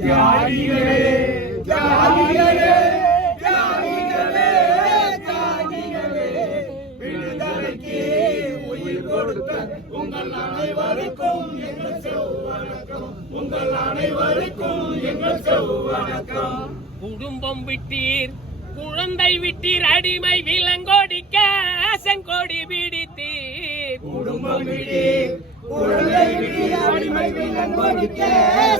தியாகிகளே தியாகிகளே தியாகிகளே தியாகிகளே விடுதலைக்கு உயிர் கொடுத்த உங்கள் அனைவருக்கும் எங்கள் செவ்வணக்கம். உங்கள் அனைவருக்கும் எங்கள் செவ்வணக்கம். குடும்பம் விட்டீர், குழந்தை விட்டீர், அடிமை விலங்கோடிக்க செங்கோடி பிடித்தீர். குடும்பம் விட்டீர், குழந்தை விட்டீர், அடிமை விலங்கோடிக்க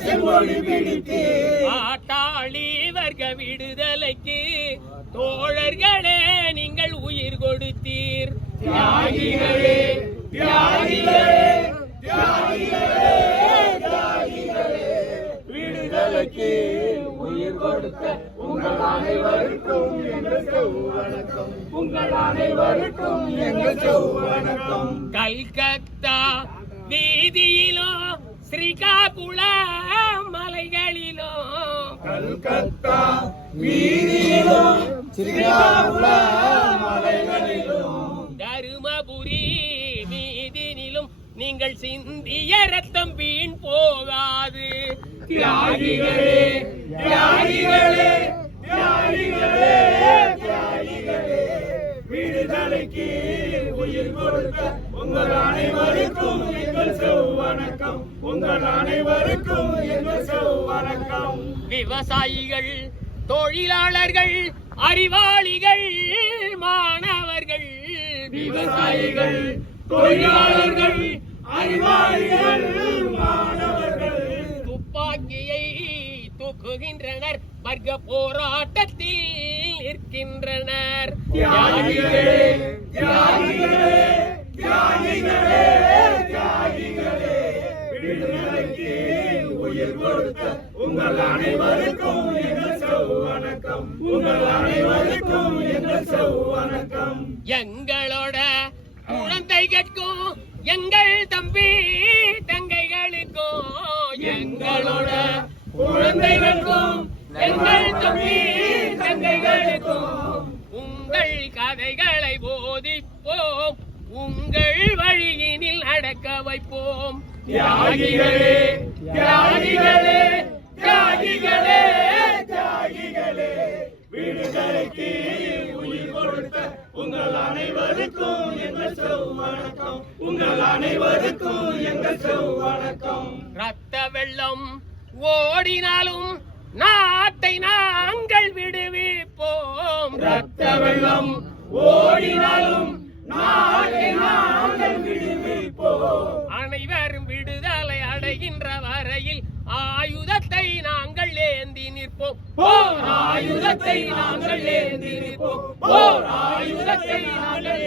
செங்கோடி பிடித்தீர். பாட்டாளி வர்க்க விடுதலைக்கு தோழர்களே நீங்கள் உயிர் கொடுத்தீர். தியாகிகளே தியாகிகளே தியாகிகளே தியாகிகளே விடுதலைக்கு உயிர் கொடுத்த உங்கள் அனைவருக்கும் எங்கள் செவ்வணக்கம். உங்கள் அனைவருக்கும் எங்கள் செவ்வணக்கம். கல்கத்தா வீதியிலோ ஸ்ரீகாகுளம் மலைகளிலோ, கல்கத்தா வீதியிலும் ஸ்ரீகாகுளம் மலைகளிலும், தருமபுரி மீதினிலும் நீங்கள் சிந்திய ரத்தம் வீண் போகாது. தியாகிகளே தியாகிகளே தியாகிகளே தியாகிகளே விடுதலைக்கு உயிர் கொடுத்த உங்கள் அனைவருக்கும் எங்கள் செவ்வணக்கம். உங்கள் அனைவருக்கும் எங்கள் செவ்வணக்கம். விவசாயிகள், தொழிலாளர்கள், அறிவாளிகள், மாணவர்கள், விவசாயிகள், தொழிலாளர்கள், அறிவாளிகள், மாணவர்கள் துப்பாக்கியை தூக்குகின்றனர், வர்க்க போராட்டத்தில் நிற்கின்றனர். தியாகிகளே தியாகிகளே தியாகிகளே தியாகிகளே விடுதலைக்கு உயிர் கொடுத்த உங்கள் அனைவருக்கும் எங்கள் செவ்வணக்கம். உங்கள் அனைவருக்கும் எங்கள் செவ்வணக்கம். எங்களோட குழந்தைகளுக்கும் எங்கள் தம்பி தங்கைகளுக்கும், எங்களோட குழந்தைகளுக்கும் எங்கள் தம்பி தங்கைகளுக்கும் உங்கள் கதைகளை போதிப்போம், உங்கள் வழியினில் நடக்க வைப்போம். தியாகிகளே தியாகிகளே தியாகிகளே தியாகிகளே விடுதலைக்கு உயிர் கொடுத்த உங்கள் அனைவருக்கும் எங்கள் செவ்வணக்கம். உங்கள் அனைவருக்கும் எங்கள் செவ்வணக்கம். ரத்த வெள்ளம் ஓடினாலும் நாட்டை நாங்கள் விடுவிப்போம். ரத்த வெள்ளம் ஓடினாலும் நாட்டை நாங்கள் விடுவிப்போம். அனைவரும் விடுதலை அடைகின்ற வரையில் ஆயுதத்தை நாங்கள் ஏந்தி நிற்போம். போர் ஆயுதத்தை நாங்கள் ஏந்தி நிற்போம். போர் ஆயுதத்தை நாங்கள்